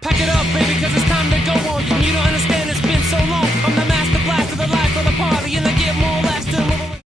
Pack it up, baby, cause it's time to go on. You don't understand, it's been so long. I'm the master blaster, the life of the party, and I get more laughs to move.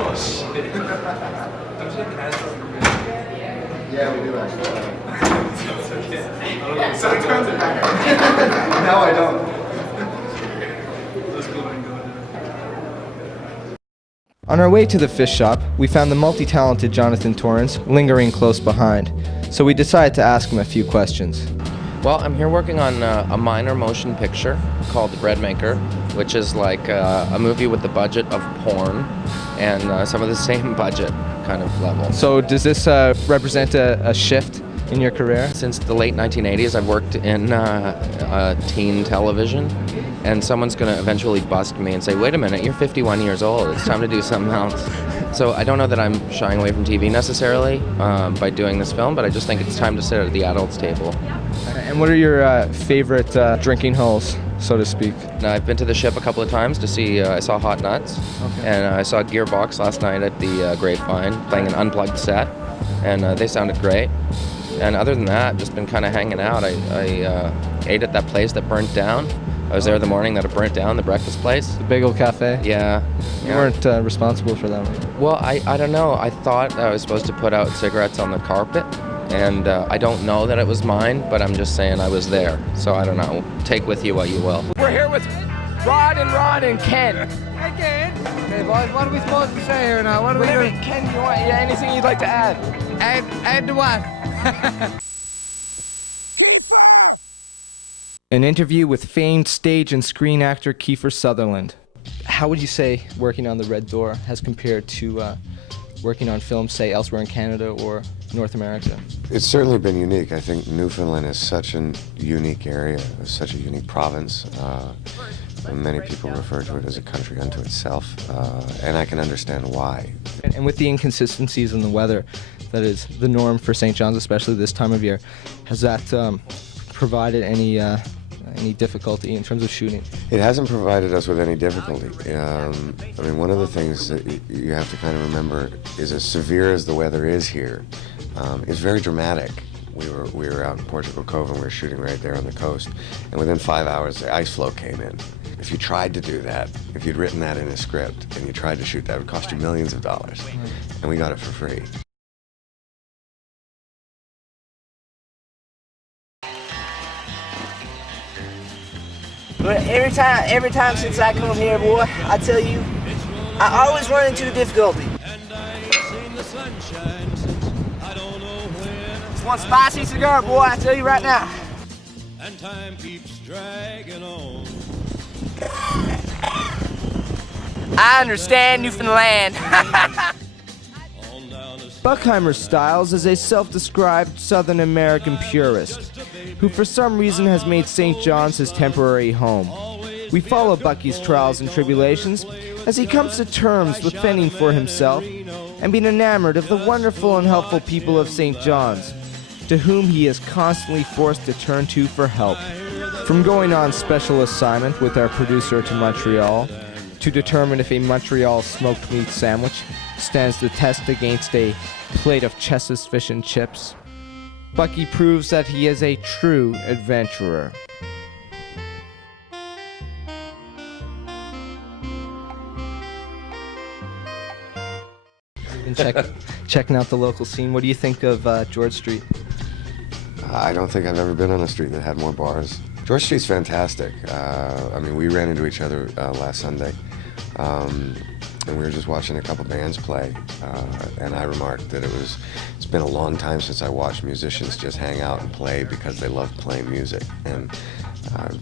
Oh shit. Yeah, we do actually. It's okay. Sometimes it happens. No, I don't. Let's go and go. On our way to the fish shop, we found the multi-talented Jonathan Torrance lingering close behind, so we decided to ask him a few questions. Well, I'm here working on a minor motion picture called The Bread Maker, which is like a movie with the budget of porn and some of the same budget kind of level. So does this represent a shift in your career? Since the late 1980s, I've worked in teen television, and someone's going to eventually bust me and say, wait a minute, you're 51 years old, it's time to do something else. So I don't know that I'm shying away from TV necessarily by doing this film, but I just think it's time to sit at the adults table. And what are your favorite drinking holes, so to speak? Now, I've been to the Ship a couple of times to see, I saw Hot Nuts, and I saw Gearbox last night at the Grapevine playing an unplugged set, and they sounded great. And other than that, just been kind of hanging out. I ate at that place that burnt down. I was there the morning that it burnt down, the breakfast place. The Bagel Cafe? Yeah. You weren't responsible for that one. Well, I don't know. I thought I was supposed to put out cigarettes on the carpet, and I don't know that it was mine, but I'm just saying I was there. So I don't know. Take with you what you will. We're here with Ron and Ken. Hey, Ken. Hey, boys, what are we supposed to say here now? What are we doing? Ken, you want anything you'd like to add? Add to what? An interview with famed stage and screen actor Kiefer Sutherland. How would you say working on The Red Door has compared to working on films, say, elsewhere in Canada or North America? It's certainly been unique. I think Newfoundland is such a unique area, such a unique province. Many people refer to it as a country unto itself, and I can understand why. And with the inconsistencies in the weather that is the norm for St. John's, especially this time of year, has that provided any difficulty in terms of shooting? It hasn't provided us with any difficulty. I mean, one of the things that you have to kind of remember is, as severe as the weather is here, it's very dramatic. We were out in Portugal Cove and we were shooting right there on the coast, and within 5 hours the ice floe came in. If you tried to do that, if you'd written that in a script and you tried to shoot that, it would cost you millions of dollars, and we got it for free. But every time since I come here, boy, I tell you, I always run into a difficulty. It's one spicy cigar, boy, I tell you right now. And time keeps dragging on. I understand Newfoundland. Buckheimer Styles is a self-described Southern American purist who for some reason has made St. John's his temporary home. We follow Bucky's trials and tribulations as he comes to terms with fending for himself and being enamored of the wonderful and helpful people of St. John's, to whom he is constantly forced to turn to for help. From going on special assignment with our producer to Montreal, to determine if a Montreal smoked meat sandwich stands the test against a plate of Chess's fish and chips, Bucky proves that he is a true adventurer. You've been checking out the local scene. What do you think of George Street? I don't think I've ever been on a street that had more bars. George Street's fantastic. I mean, we ran into each other last Sunday, and we were just watching a couple bands play, and I remarked that it's been a long time since I watched musicians just hang out and play because they love playing music. And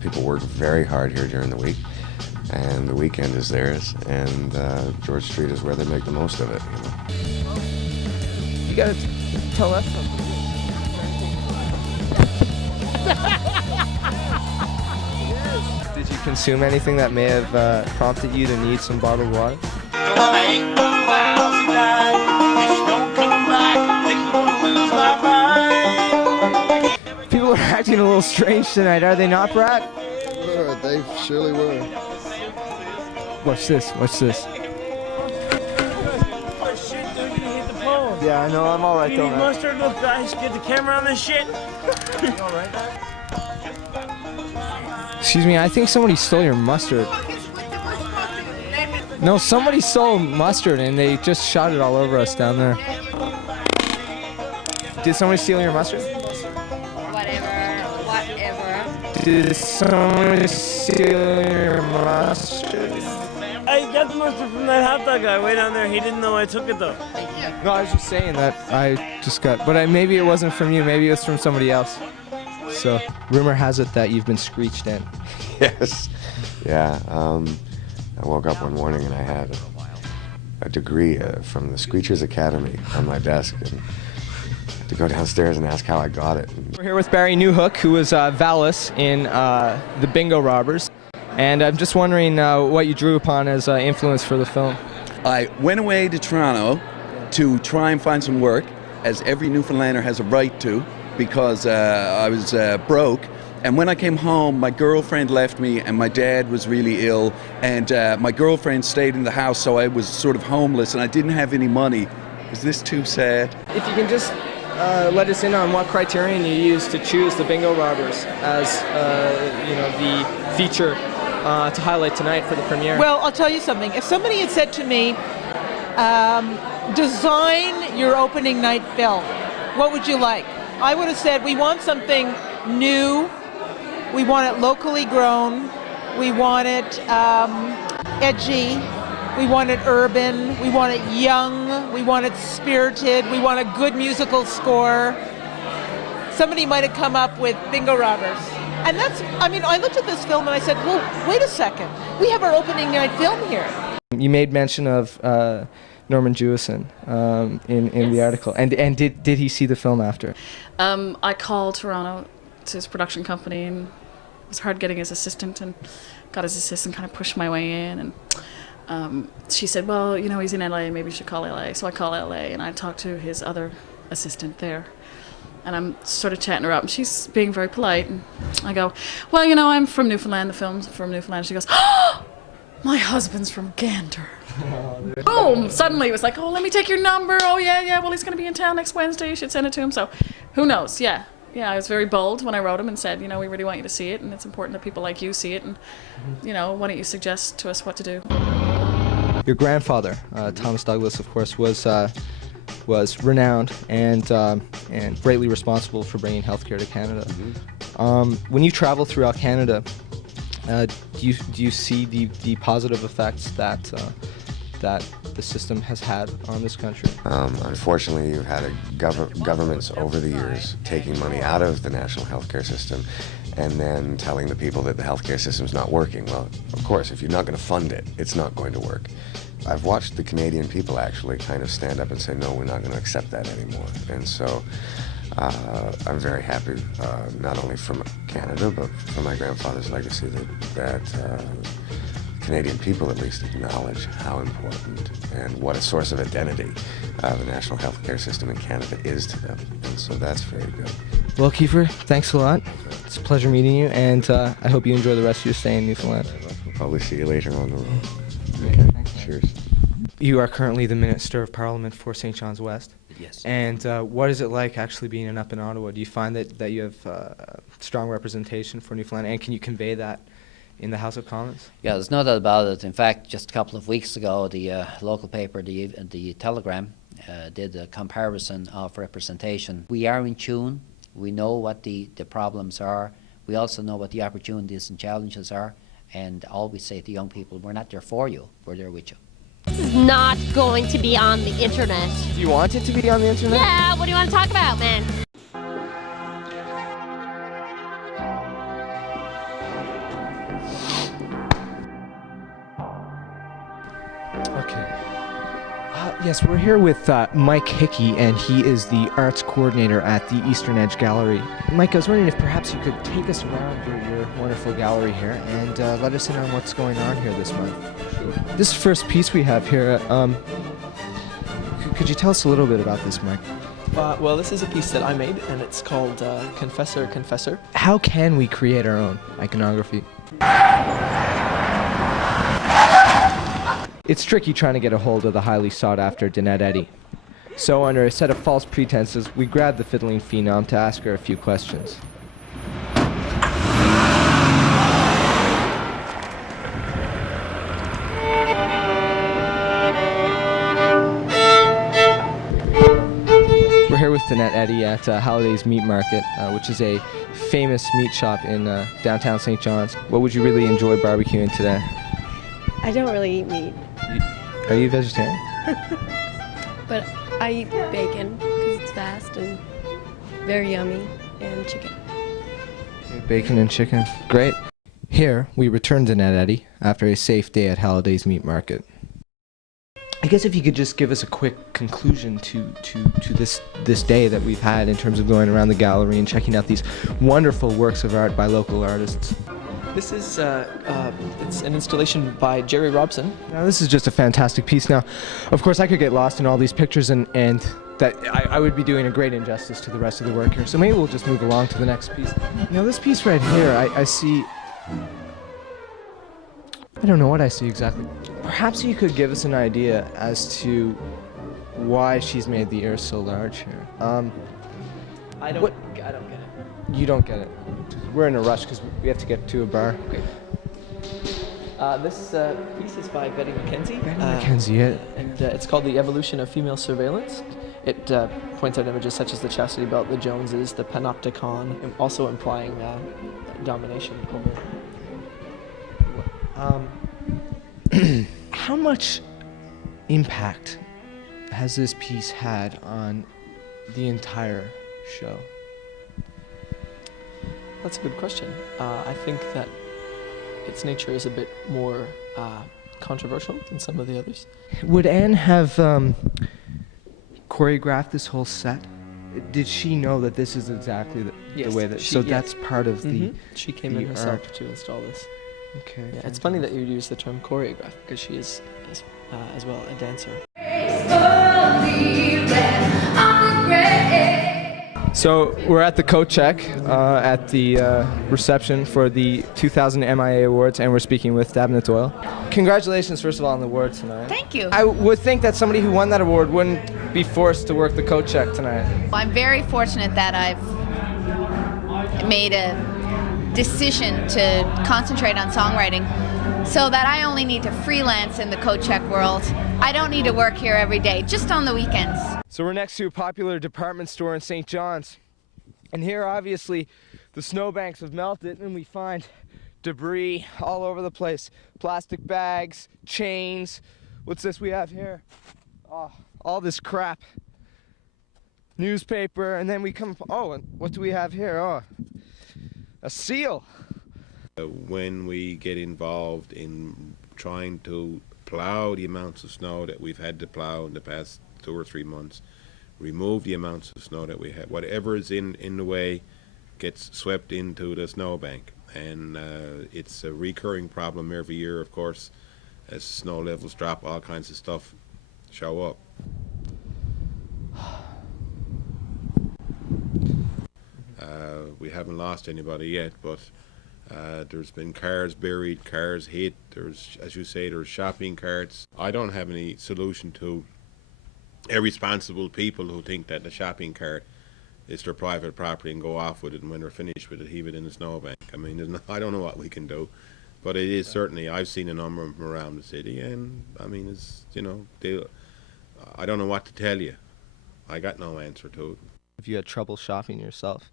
people work very hard here during the week, and the weekend is theirs, and George Street is where they make the most of it. You gotta tell us something. Did you consume anything that may have prompted you to need some bottled water? People are acting a little strange tonight, are they not, Brad? They surely were. Watch this, watch this. Yeah, I know. I'm all right, You though, need man. mustard? Look, guys, get the camera on this shit. Excuse me, I think somebody stole your mustard. No, somebody stole mustard and they just shot it all over us down there. Did somebody steal your mustard? Whatever. Did somebody steal your mustard? I got the mustard from that hot dog guy way down there. He didn't know I took it though. No, I was just saying that I just got, but maybe it wasn't from you, maybe it was from somebody else. So, rumor has it that you've been screeched in. Yes. Yeah. I woke up one morning and I had a degree from the Screechers Academy on my desk, and I had to go downstairs and ask how I got it. We're here with Barry Newhook, who was Valis in The Bingo Robbers. And I'm just wondering what you drew upon as influence for the film. I went away to Toronto to try and find some work, as every Newfoundlander has a right to, because I was broke. And when I came home, my girlfriend left me and my dad was really ill, and my girlfriend stayed in the house, so I was sort of homeless and I didn't have any money. Is this too sad? If you can just let us in on what criterion you used to choose The Bingo Robbers as the feature to highlight tonight for the premiere. Well, I'll tell you something. If somebody had said to me, design your opening night film, what would you like? I would have said, we want something new, we want it locally grown, we want it edgy, we want it urban, we want it young, we want it spirited, we want a good musical score. Somebody might have come up with Bingo Robbers. And I looked at this film and I said, well, wait a second, we have our opening night film here. You made mention of Norman Jewison in the article. And did he see the film after? I called Toronto to his production company, and it was hard getting his assistant, and got his assistant, kind of pushed my way in, and she said, well, he's in LA, maybe you should call LA. So I call LA, and I talked to his other assistant there, and I'm sort of chatting her up, and she's being very polite, and I go, well, I'm from Newfoundland, the film's from Newfoundland. She goes, oh, my husband's from Gander. Boom! Suddenly it was like, oh, let me take your number. Oh, yeah, well, he's going to be in town next Wednesday. You should send it to him. So who knows? Yeah, I was very bold when I wrote him and said, we really want you to see it, and it's important that people like you see it, and, why don't you suggest to us what to do? Your grandfather, Thomas Douglas, of course, was renowned and greatly responsible for bringing healthcare to Canada. When you travel throughout Canada, do you see the positive effects that the system has had on this country? Unfortunately, you've had governments over the years taking money out of the national healthcare system and then telling the people that the healthcare system's not working. Well, of course, if you're not going to fund it, it's not going to work. I've watched the Canadian people actually kind of stand up and say, no, we're not going to accept that anymore. And so I'm very happy, not only from Canada, but for my grandfather's legacy, that Canadian people at least acknowledge how important and what a source of identity the national healthcare system in Canada is to them. And so that's very good. Well, Kiefer, thanks a lot. It's a pleasure meeting you, and I hope you enjoy the rest of your stay in Newfoundland. We'll probably see you later on the road. Okay. Cheers. You are currently the Minister of Parliament for St. John's West. Yes. And what is it like actually being up in Ottawa? Do you find that you have strong representation for Newfoundland, and can you convey that in the House of Commons? Yeah, there's no doubt about it. In fact, just a couple of weeks ago, the local paper, the Telegram, did a comparison of representation. We are in tune. We know what the problems are. We also know what the opportunities and challenges are. And always say to young people, we're not there for you, we're there with you. This is not going to be on the internet. Do you want it to be on the internet? Yeah, what do you want to talk about, man? Okay. Yes, we're here with Mike Hickey, and he is the arts coordinator at the Eastern Edge Gallery. Mike, I was wondering if perhaps you could take us around your wonderful gallery here and let us in on what's going on here this month. Sure. This first piece we have here, could you tell us a little bit about this, Mike? Well, this is a piece that I made, and it's called Confessor, Confessor. How can we create our own iconography? It's tricky trying to get a hold of the highly sought-after Danette Eddy. So under a set of false pretenses, we grabbed the fiddling phenom to ask her a few questions. We're here with Danette Eddy at Halliday's Meat Market, which is a famous meat shop in downtown St. John's. What would you really enjoy barbecuing today? I don't really eat meat. Are you vegetarian? But I eat bacon because it's fast and very yummy, and chicken. Bacon and chicken. Great. Here, we return to Danette Eddy after a safe day at Halliday's Meat Market. I guess if you could just give us a quick conclusion to this day that we've had in terms of going around the gallery and checking out these wonderful works of art by local artists. This is it's an installation by Jerry Robson. Now this is just a fantastic piece. Now, of course, I could get lost in all these pictures and that I would be doing a great injustice to the rest of the work here. So maybe we'll just move along to the next piece. Now this piece right here, I see... I don't know what I see exactly. Perhaps you could give us an idea as to why she's made the ear so large here. I don't get it. You don't get it. We're in a rush because we have to get to a bar. Okay. This piece is by Betty McKenzie. Betty McKenzie, yeah. And it's called The Evolution of Female Surveillance. It points out images such as the chastity belt, the Joneses, the panopticon, also implying domination over. How much impact has this piece had on the entire show? That's a good question. I think that its nature is a bit more controversial than some of the others. Would Anne have choreographed this whole set? Did she know that this is exactly the way that... So that's part of the... She came in herself to install this. Okay. Yeah, it's funny that you use the term choreograph because she is as well a dancer. So we're at the coat check at the reception for the 2000 MIA Awards, and we're speaking with Dabnah Doyle. Congratulations, first of all, on the award tonight. Thank you. I would think that somebody who won that award wouldn't be forced to work the coat check tonight. I'm very fortunate that I've made a decision to concentrate on songwriting so that I only need to freelance in the coat check world. I don't need to work here every day, just on the weekends. So we're next to a popular department store in St. John's. And here, obviously, the snowbanks have melted and we find debris all over the place. Plastic bags, chains. What's this we have here? Oh, all this crap. Newspaper, and then we come, oh, and what do we have here? Oh, a seal. When we get involved in trying to plow the amounts of snow that we've had to plow in the past 2 or 3 months, remove the amounts of snow that we have, whatever is in the way gets swept into the snowbank. And it's a recurring problem every year, of course. As snow levels drop, all kinds of stuff show up. We haven't lost anybody yet, but there's been cars buried, cars hit, there's, as you say, there's shopping carts. I don't have any solution to irresponsible people who think that the shopping cart is their private property and go off with it, and when they're finished with it, heave it in the snowbank. I mean, there's no, I don't know what we can do, but it is certainly, I've seen a number of them around the city, and I mean, it's, you know, I don't know what to tell you. I got no answer to it. If you had trouble shopping yourself,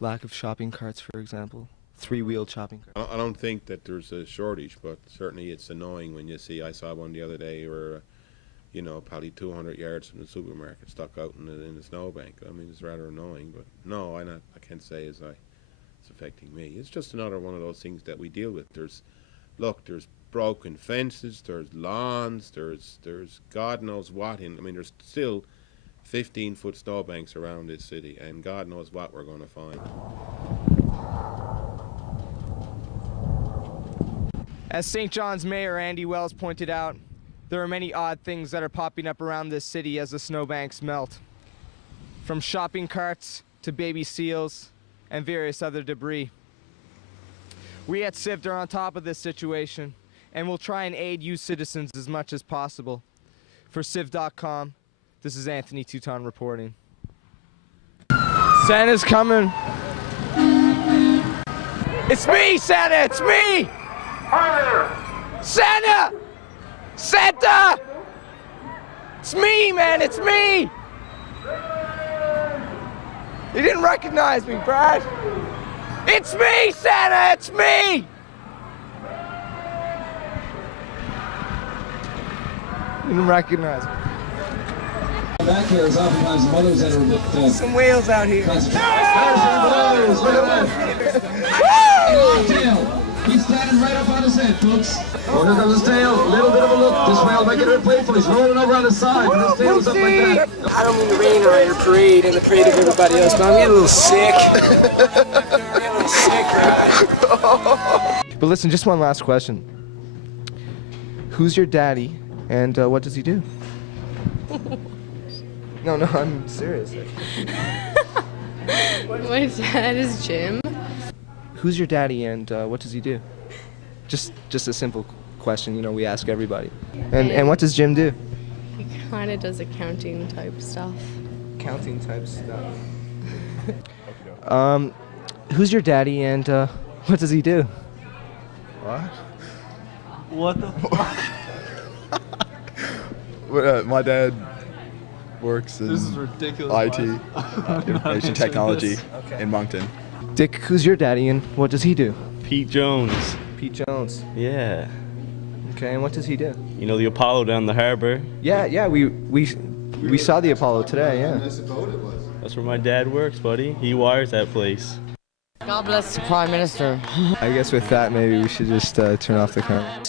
lack of shopping carts, for example, 3-wheeled shopping carts. I don't think that there's a shortage, but certainly it's annoying when you see, I saw one the other day where, you know, probably 200 yards from the supermarket stuck out in the snowbank. I mean, it's rather annoying, but no, I can't say it's affecting me. It's just another one of those things that we deal with. There's broken fences, there's lawns, there's God knows what I mean, there's still 15-foot snowbanks around this city, and God knows what we're going to find. As St. John's Mayor Andy Wells pointed out, there are many odd things that are popping up around this city as the snowbanks melt. From shopping carts to baby seals and various other debris. We at CIVD are on top of this situation, and we'll try and aid you citizens as much as possible. For CIVD.com, This is Anthony Tooton reporting. Santa's coming. It's me, Santa! It's me! Santa! Santa! It's me, man! It's me! You didn't recognize me, Brad. It's me, Santa! It's me! You didn't recognize me. Back here is oftentimes mothers that are a bit, some whales out here. There's your mothers, look at that. Tail. He's standing right up on his head, folks. Oh, here comes his tail. A little bit of a look. This whale might get a bit playful. He's rolling over on his side, but his tail's up like that. I don't mean to rain on your parade and the parade of everybody else, but I'm getting a little sick. But listen, just one last question. Who's your daddy, and what does he do? No, I'm serious. My dad is Jim. Who's your daddy, and what does he do? Just a simple question, you know, we ask everybody. And what does Jim do? He kind of does accounting type stuff. Accounting type stuff. Who's your daddy, and what does he do? What? What the fuck? My dad works in This is ridiculous. IT, information technology in Moncton. Dick, who's your daddy, and what does he do? Pete Jones. Pete Jones. Yeah. Okay, and what does he do? You know the Apollo down the harbor? Yeah, we saw the Apollo today, yeah. That's where my dad works, buddy. He wires that place. God bless the Prime Minister. I guess with that, maybe we should just turn off the camera.